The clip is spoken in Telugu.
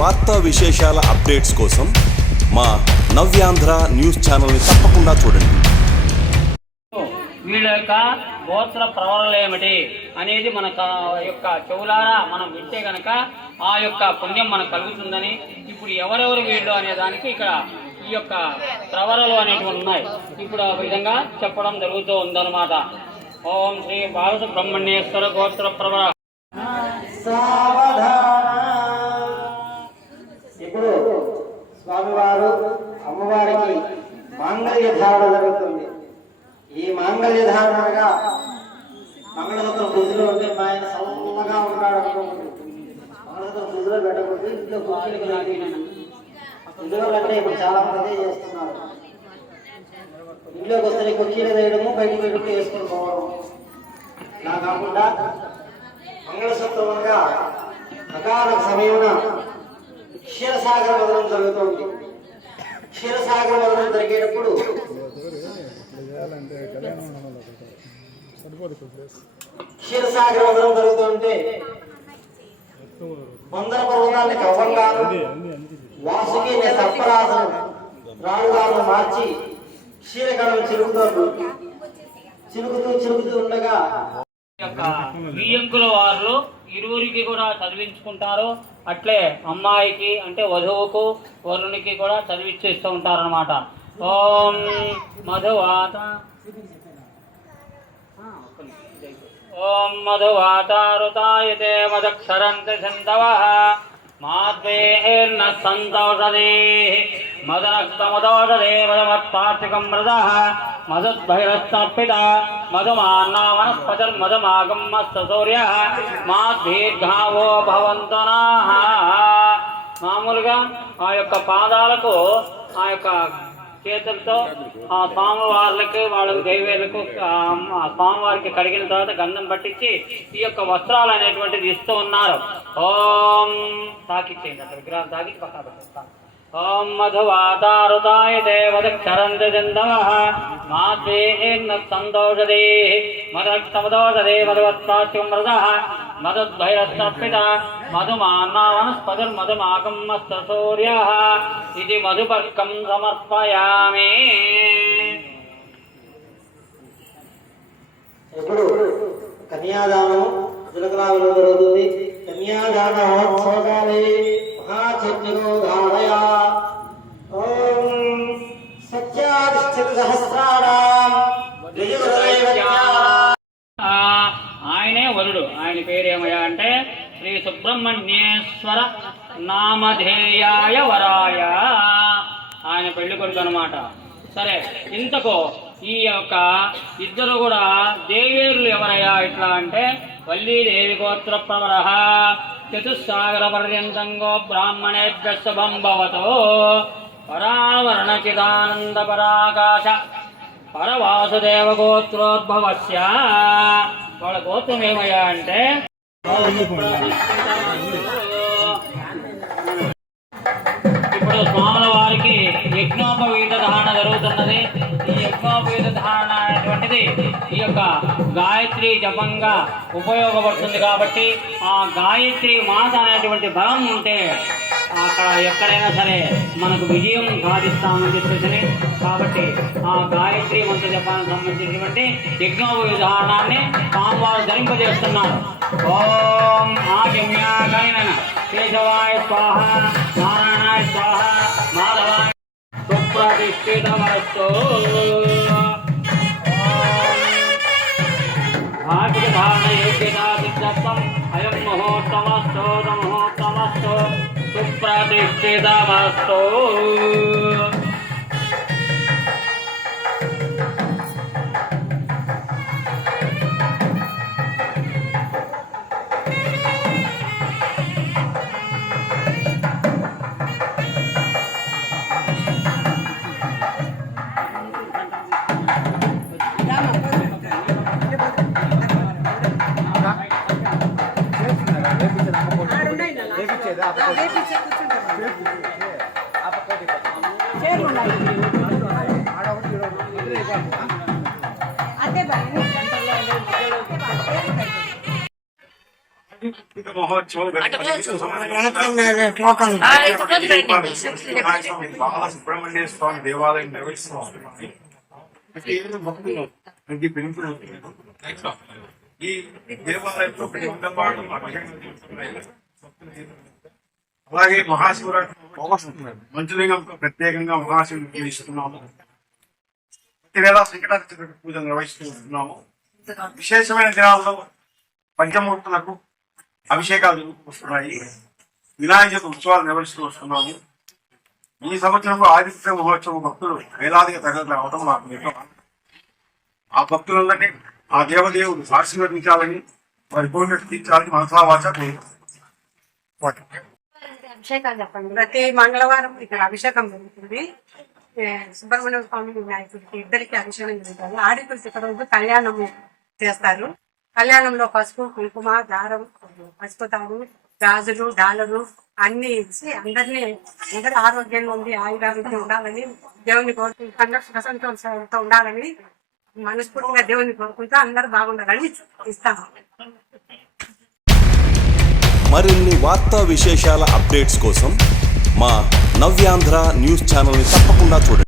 వార్తా విశేషాల అప్డేట్స్ కోసం మా నవ్యాంధ్ర న్యూస్ ఛానల్ని తప్పకుండా చూడండి. వీళ్ళ యొక్క గోత్ర ప్రవరలు ఏమిటి అనేది మన యొక్క చెవులారా మనం వింటే కనుక ఆ యొక్క పుణ్యం మనకు కలుగుతుందని, ఇప్పుడు ఎవరెవరు వీళ్ళు అనే దానికి ఇక్కడ ఈ యొక్క ప్రవరలు అనేటువంటి ఉన్నాయి. ఇప్పుడు ఆ విధంగా చెప్పడం జరుగుతూ ఉందన్నమాట. ఓం శ్రీ బాలసుబ్రహ్మణ్యేశ్వర గోత్ర ప్రవర. ఇప్పుడు స్వామివారు అమ్మవారికి మాంగళ్య ధారణ జరుగుతుంది. ఈ మాంగళ్య ధారణగా మంగళసూత్రం బుద్ధిలో ఉంటే మా ఆయన సౌమ్యంగా ఉంటాడు అనుకోండి. మంగళసూత్రం బుద్ధిలో పెట్టకూడదు, ఇంట్లో కుర్చీలకు నాటి ఇందులో కంటే ఇప్పుడు చాలా మంది అదే చేస్తున్నారు. ఇంట్లోకి వస్తే కుర్చీలు వేయడము, బయటికి వెళ్ళి వేసుకొని పోవడం. ఇలా కాకుండా మంగళసూత్రంగా ప్రకార సమయమున క్షీరసాగర వదనం జరుగుతుంది. క్షీరసాగర వదనం జరిగేటప్పుడు క్షీరసాగర వదనం జరుగుతుంటే వందల పర్వతాన్ని కవ్వంగాను, వాసుకి సర్పరాజు రాళ్ళుగాను మార్చి క్షీరకణం చిలుకుతూ ఉండగా బియ్యంకుల వారు ఇరువురికి కూడా చదివించుకుంటారు. అట్లే అమ్మాయికి అంటే వధువుకు వరునికి కూడా చదివిచ్చేస్తూ ఉంటారు అన్నమాట. ఓం మధువాత ఓం మధువాతారుతాయతే మదక్షరంతి సింధవః మాద్వేర్న సంతోషదే మదనక్తమదోషదే మదమత్పార్తికం మృదః మదద్భైరస్తర్పిత మధుమాన్నా వనస్పతిర్మధుమాగమ్మస్త సూర్యః మాద్దీర్ఘావో భవంతనాః. మామూలుగా ఆ యొక్క పాదాలకు ఆ యొక్క చేతులతో ఆ స్వామివార్లకి వాళ్ళకి దైవేలకు ఆ స్వామివారికి కడిగిన తర్వాత గంధం పట్టించి ఈ యొక్క వస్త్రాలు అనేటువంటిది ఇస్తూ ఉన్నారు. ఓం తాకిచ్చేయండి, అక్కడ విగ్రహాలు తాకిచ్చి పక్కన పెట్టేస్తాం. ఓం మధువాతారుతాయతే మదక్షరంతి సింధవః మాద్వేర్న సంతోషదే మదక్షమదోషదే మధువత్పార్తికం మృదః మదద్భైరస్తర్పిత మధుమాన్నా వనస్పతిర్మధుమాగమ్మస్త సూర్యః ఇది మధుపర్కం సమర్పయామి. ఇప్పుడు కన్యాదానం జలకరావులో జరుగుతుంది. కన్యాదాన మహోత్సవకాలే మహాచర్యో ధారయ. ఓం సత్యాధిష్ఠిత సహస్రాణం ఆయనే వరుడు. ఆయన పేరేమయ్యా అంటే శ్రీ సుబ్రహ్మణ్యేశ్వర నామధేయాయ వరాయ. ఆయన పెళ్లి కొడుకు అనమాట. సరే, ఇంతకు ఈ యొక్క ఇద్దరు కూడా దేవేరులు ఎవరయ్యా ఇట్లా అంటే వల్లీదేవి గోత్ర ప్రవర చతుస్సాగర పర్యంతంగో బ్రాహ్మణేభ్య శుభం భవతో పరావరణ చిదానంద పరాకాశ పరవాసుదేవ గోత్రోద్భవస్య. వాళ్ళ గోత్రం ఏమయ్యా అంటే ఇప్పుడు స్వాముల వారికి యజ్ఞోపవీత ధారణ జరుగుతున్నది. ఈ యజ్ఞోపవీత ధారణ అనేటువంటిది ఈ యొక్క గాయత్రి జపంగా ఉపయోగపడుతుంది. కాబట్టి ఆ గాయత్రి మాత అనేటువంటి బలం ఉంటే అక్కడ ఎక్కడైనా సరే మనకు విజయం సాధిస్తామని చెప్పేసి, కాబట్టి ఆ గాయత్రి మంత్ర జపానికి సంబంధించినటువంటి యజ్ఞోపవీత ధారణాన్ని స్వామివారు ధరింపజేస్తున్నారు. ఓం ఆజమ్యాకైన కేశవాయ స్వాహ నారాయణాయ స్వాహ మాధవాయ సుప్రతిష్ఠితమస్తు. భాగ్య ధారణ యోగ్యతా సిద్ధత్వం అయం ముహూర్తమస్తు ముహూర్తమస్తు సుప్రతిష్ఠితమస్తు. మహోత్సవం సుబ్రహ్మణ్య స్వామి దేవాలయం నిర్వహిస్తున్నాం. ఈ దేవాలయంలో అలాగే మహాశివరాత్రి మంచులింగం ప్రత్యేకంగా మహాశివుడికి ఇస్తున్నాము. ప్రతి వేళ సంకటాచతుర్థి పూజలు నిర్వహిస్తున్నాము. విశేషమైన దినాల్లో పంచమూర్తులకు అభిషేకాలు జరుగుతున్నాయి. వినాయక చవితి ఉత్సవాలు నిర్వహిస్తూ వస్తున్నాము. ఈ సంవత్సరంలో ఆదిత్య మహోత్సవం భక్తులు వేలాదిగా తరగతి రావడం మాకు నిజం. ఆ భక్తులందరినీ ఆ దేవదేవుడు ఆశీర్వదించాలని వారి కోరికలు తీర్చాలని మనసా వాచ ప్రతి మంగళవారం ఇక్కడ అభిషేకం జరుగుతుంది. సుబ్రహ్మణ్య స్వామి వినాయకుడికి ఇద్దరికి అభిషేకం జరుగుతుంది. ఆడితులసి రోజు కళ్యాణము చేస్తారు. కళ్యాణంలో పసుపు, కుంకుమ, దారం, పసుపు తాడు, గాజులు, డాలరు అన్ని ఇచ్చి అందరినీ అందరూ ఆరోగ్యంగా ఉండి ఆయురారోగ్యం ఉండాలని దేవుని కోరుకుంటూ ప్రసంతోత్సవంతో ఉండాలని మనస్ఫూర్తిగా దేవుని కోరుకుంటూ అందరూ బాగుండాలని ఇస్తాము. మరిన్ని వార్తా విశేషాల అప్డేట్స్ కోసం మా నవ్యాంధ్ర న్యూస్ ఛానల్ని తప్పకుండా చూడండి.